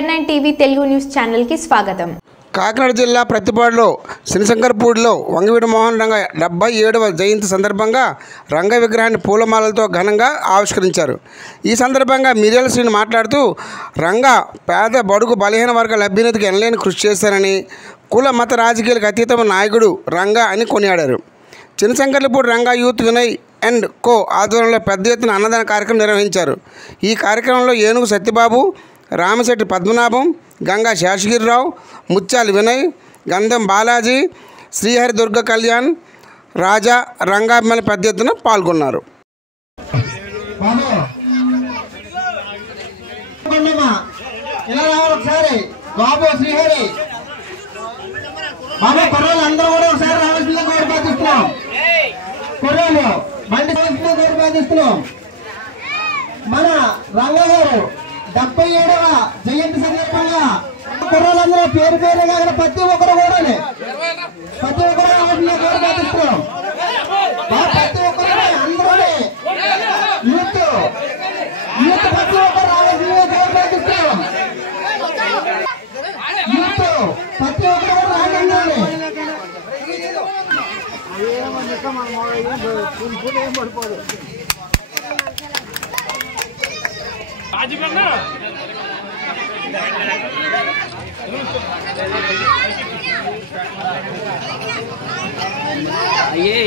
AR9 TV Telugu news channel కి స్వాగతం. కాకినాడ జిల్లా ప్రతిపాడులో శనిశంకర్పూడిలో వంగవీటి మోహన్ రంగ 77వ జయంతి సందర్భంగా రంగ విగ్రహాన్ని పూలమాలలతో ఘనంగా ఆవిష్కరించారు. ఈ సందర్భంగా మిర్యాల శ్రీని మాట్లాడుతూ రంగ పేద బడుగు బలహీన వర్గాల అభ్యున్నతికి ఎనలేని కృషి చేశారని, కుల మత రాజకీయాలకు అతీతమైన నాయకుడు రంగ అని కొనియాడారు. శనిశంకర్పూడి Ranga youth Vinay and co ఆధ్వర్యంలో పెద్ద ఎత్తున అన్నదాన కార్యక్రమం నిర్వహించారు. ఈ కార్యక్రమంలో ఏనుగు సత్యబాబు, రామశెట్టి పద్మనాభం, గంగా శేషగిరిరావు, ముత్యాల వినయ్, గంధం బాలాజీ, శ్రీహరి దుర్గ కళ్యాణ్, రాజా, రంగాభిమానులు పెద్ద ఎత్తున పాల్గొన్నారు. మన రంగగారు 77వ జయంతి సందర్భంగా కుర్రాళ్ళందరూ పేరు పేరుగా ప్రతి ఒక్కరు కూడా ప్రతి ఒక్కరు గౌరవిస్తున్నాం. ప్రతి ఒక్కరు అందరూ యూత్ ప్రతి ఒక్కరు రావాల్సిందిగా గౌరవిస్తున్నాం. యూత్ ప్రతి ఒక్కరు రాగండి. ये